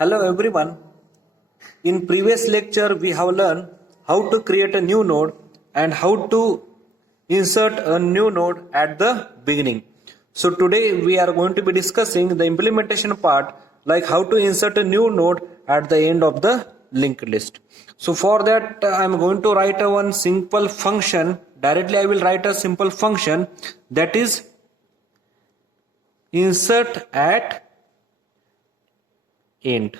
Hello everyone. In previous lecture we have learned how to create a new node and how to insert a new node at the beginning. So today we are going to be discussing the implementation part, like how to insert a new node at the end of the linked list. So for that I am going to write a one simple function. Directly I will write a simple function, that is insert at end.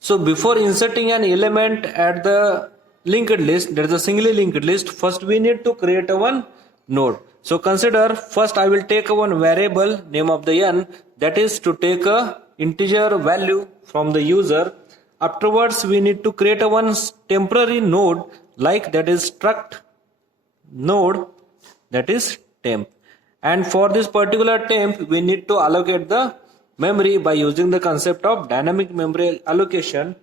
So before inserting an element at the linked list, that is a singly linked list, first we need to create a one node. So consider, first I will take a one variable name of the n, that is to take a integer value from the user. Afterwards we need to create a one temporary node, like that is struct node, that is temp. And for this particular temp we need to allocate the memory by using the concept of dynamic memory allocation,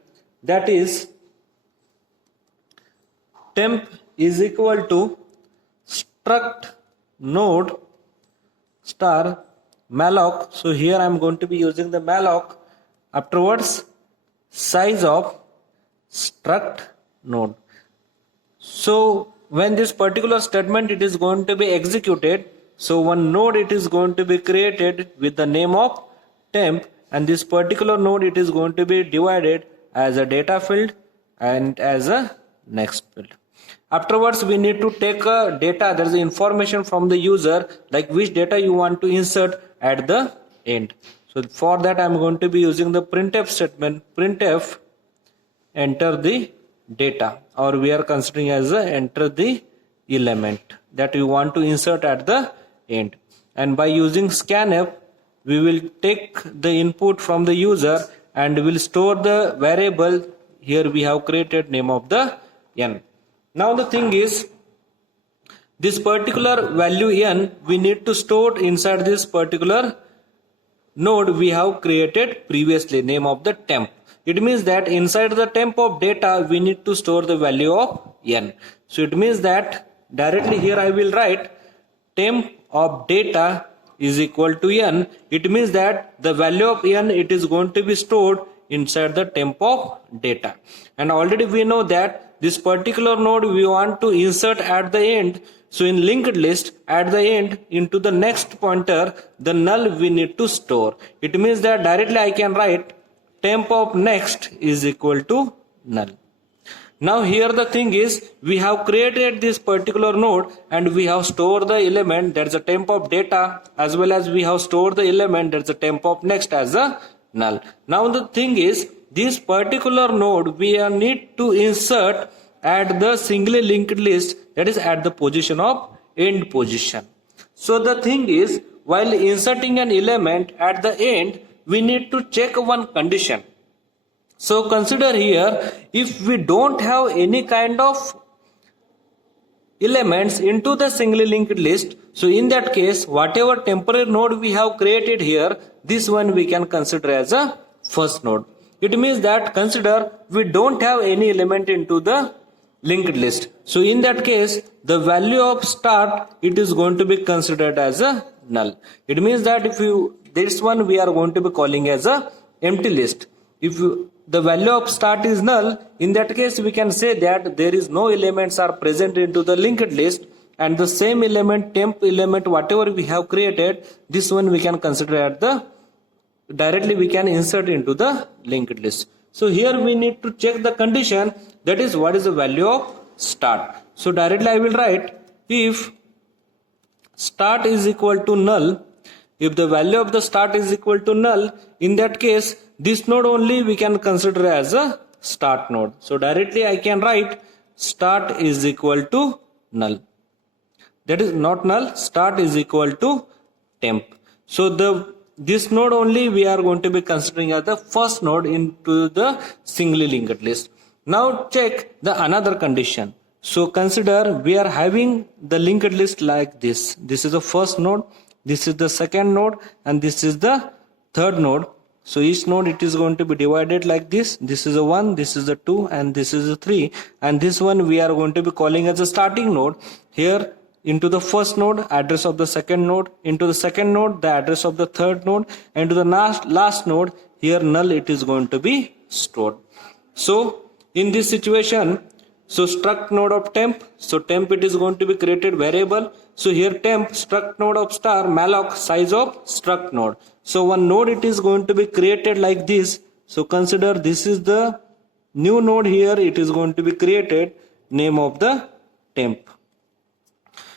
that is temp is equal to struct node star malloc. So here I am going to be using the malloc. Afterwards size of struct node. So when this particular statement it is going to be executed, so one node it is going to be created with the name of temp, and this particular node it is going to be divided as a data field and as a next field. Afterwards we need to take a data, there is information from the user, like which data you want to insert at the end. So for that I am going to be using the printf statement, printf enter the data, or we are considering as a enter the element that you want to insert at the end. And by using scanf we will take the input from the user and will store the variable. Here we have created name of the n. Now the thing is, this particular value n we need to store inside this particular node we have created previously, name of the temp. It means that inside the temp of data we need to store the value of n. So it means that directly here I will write temp of data is equal to n. It means that the value of n it is going to be stored inside the temp of data. And already we know that this particular node we want to insert at the end. So in linked list at the end into the next pointer, the null we need to store. It means that directly I can write temp of next is equal to null. Now here the thing is, we have created this particular node and we have stored the element, that is a temp of data, as well as we have stored the element, that is a temp of next as a null. Now the thing is, this particular node we need to insert at the singly linked list, that is at the position of end position. So the thing is, while inserting an element at the end, we need to check one condition. So consider here, if we don't have any kind of elements into the singly linked list, so in that case whatever temporary node we have created here, this one we can consider as a first node. It means that consider we don't have any element into the linked list. So in that case the value of start it is going to be considered as a null. It means that if you, this one we are going to be calling as a empty list. If the value of start is null, in that case we can say that there is no elements are present into the linked list, and the same element, temp element, whatever we have created, this one we can consider at the, directly we can insert into the linked list. So here we need to check the condition, that is what is the value of start. So directly I will write if start is equal to null. If the value of the start is equal to null, in that case this node only we can consider as a start node. So directly I can write start is equal to null. That is not null, start is equal to temp. So this node only we are going to be considering as the first node into the singly linked list. Now check the another condition. So consider we are having the linked list like this. This is the first node, this is the second node, and this is the third node. So each node it is going to be divided like this. This is a 1, this is a 2, and this is a 3. And this one we are going to be calling as a starting node. Here into the first node, address of the second node, into the second node, the address of the third node, and to the last node, here null it is going to be stored. So in this situation, so struct node of temp, so temp it is going to be created variable. So here temp struct node of star malloc size of struct node. So one node it is going to be created like this. So consider this is the new node here, it is going to be created, name of the temp.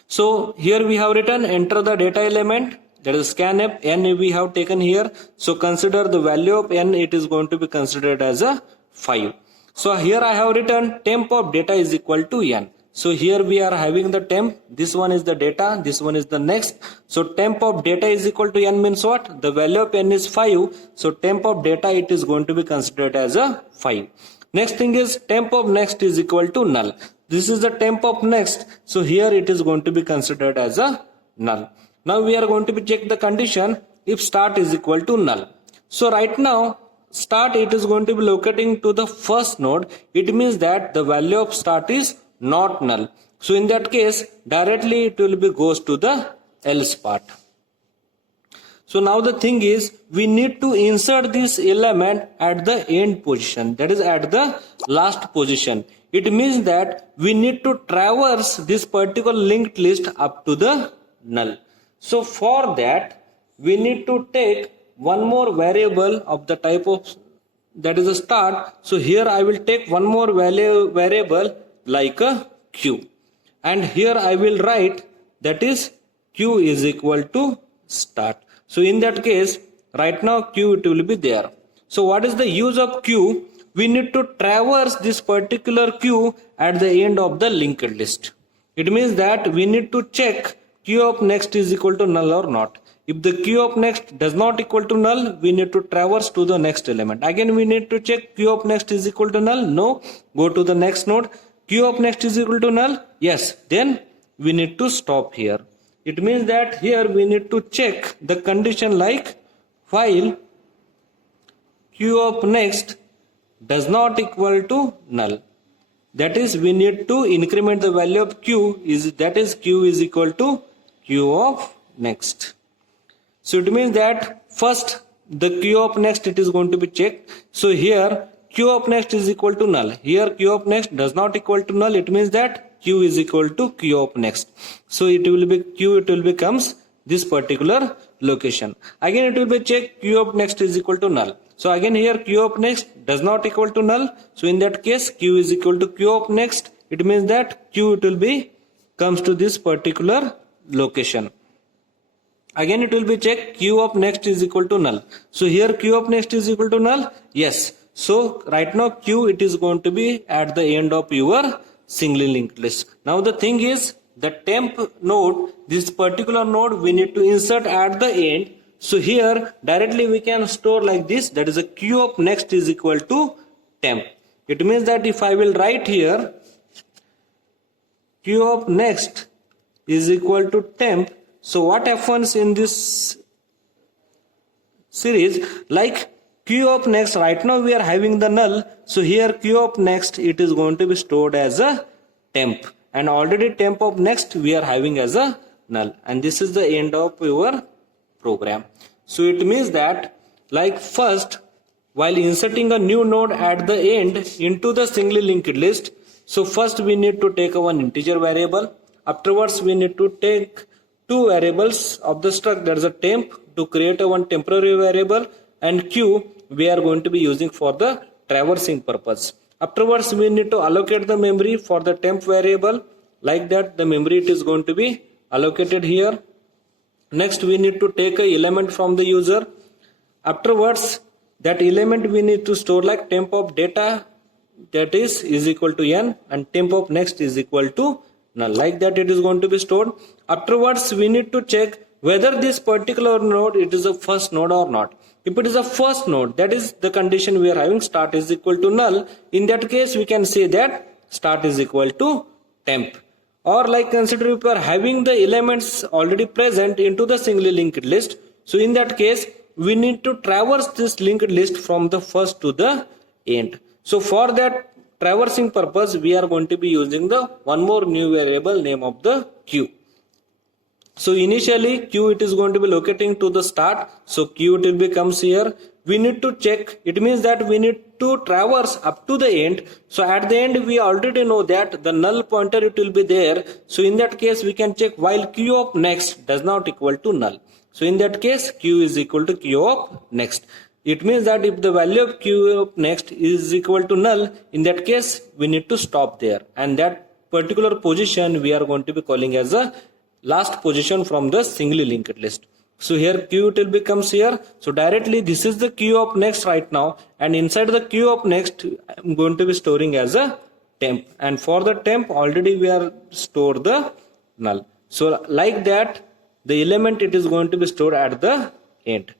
So here we have written enter the data element, that is scanf, n we have taken here. So consider the value of n, it is going to be considered as a 5. So here I have written temp of data is equal to n. So here we are having the temp, this one is the data, this one is the next. So temp of data is equal to n means what? The value of n is 5. So temp of data it is going to be considered as a 5. Next thing is temp of next is equal to null. This is the temp of next. So here it is going to be considered as a null. Now we are going to be check the condition if start is equal to null. So right now start it is going to be locating to the first node. It means that the value of start is not null. So in that case directly it will be goes to the else part. So now the thing is we need to insert this element at the end position, that is at the last position. It means that we need to traverse this particular linked list up to the null. So for that we need to take one more variable of the type of, that is a start. So here I will take one more variable like a q, and here I will write that is q is equal to start. So in that case right now q it will be there. So what is the use of q? We need to traverse this particular q at the end of the linked list. It means that we need to check q of next is equal to null or not. If the q of next does not equal to null, we need to traverse to the next element. Again we need to check q of next is equal to null. No, go to the next node. Q of next is equal to null. Yes, then we need to stop here. It means that here we need to check the condition like while q of next does not equal to null. That is we need to increment the value of q, is that is q is equal to q of next. So it means that first the q of next it is going to be checked. So here q of next is equal to null. Here q of next does not equal to null. It means that q is equal to q of next. So it will be q, it will becomes this particular location. Again it will be checked q of next is equal to null. So again here q of next does not equal to null. So in that case q is equal to q of next. It means that q it will be comes to this particular location. Again it will be checked q of next is equal to null. So here q of next is equal to null. Yes. So right now q it is going to be at the end of your singly linked list. Now the thing is the temp node, this particular node we need to insert at the end. So here directly we can store like this, that is a q of next is equal to temp. It means that if I will write here q of next is equal to temp, so what happens in this series, like q of next right now we are having the null. So here q of next it is going to be stored as a temp, and already temp of next we are having as a null, and this is the end of your program. So it means that like first while inserting a new node at the end into the singly linked list, so first we need to take one integer variable. Afterwards we need to take two variables of the struct, that is a temp, to create a one temporary variable, and q we are going to be using for the traversing purpose. Afterwards we need to allocate the memory for the temp variable, like that the memory it is going to be allocated here. Next we need to take a element from the user. Afterwards that element we need to store like temp of data, that is equal to n, and temp of next is equal to null, like that it is going to be stored. Afterwards we need to check whether this particular node it is a first node or not. If it is a first node, that is the condition we are having, start is equal to null. In that case we can say that start is equal to temp. Or like consider if you are having the elements already present into the singly linked list, so in that case we need to traverse this linked list from the first to the end. So for that traversing purpose we are going to be using the one more new variable name of the q. So initially Q it is going to be locating to the start. So Q it will be comes here. We need to check. It means that we need to traverse up to the end. So at the end we already know that the null pointer it will be there. So in that case we can check while Q of next does not equal to null. So in that case Q is equal to Q of next. It means that if the value of Q of next is equal to null, in that case we need to stop there, and that particular position we are going to be calling as a last position from the singly linked list. So here Q it will becomes here. So directly this is the Q of next right now, and inside the Q of next I'm going to be storing as a temp, and for the temp already we are store the null. So like that the element it is going to be stored at the end.